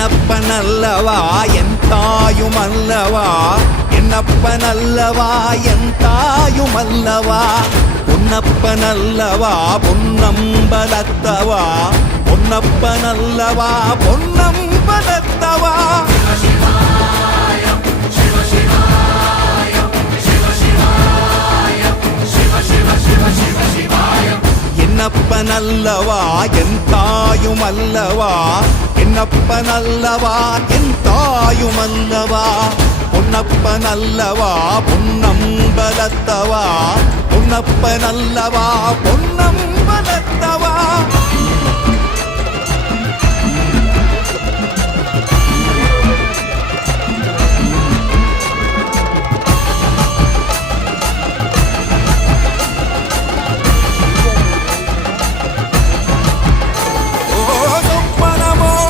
என்னப்பனல்லவா என் தாயுமல்லவா, என்னப்பனல்லவா என் தாயுமல்லவா, பொன்னப்பனல்லவா பொன்னம்பலத்தவா, பொன்னப்பனல்லவா பொன்னம்பலத்தவா. என்னப்பனல்லவா என் தாயுமல்லவா, என்னப்பனல்லவா என் தாயுமல்லவா, பொன்னப்பனல்லவா பொன்னம்பலத்தவா, பொன்னப்பனல்லவா பொன்னம்பலத்தவா.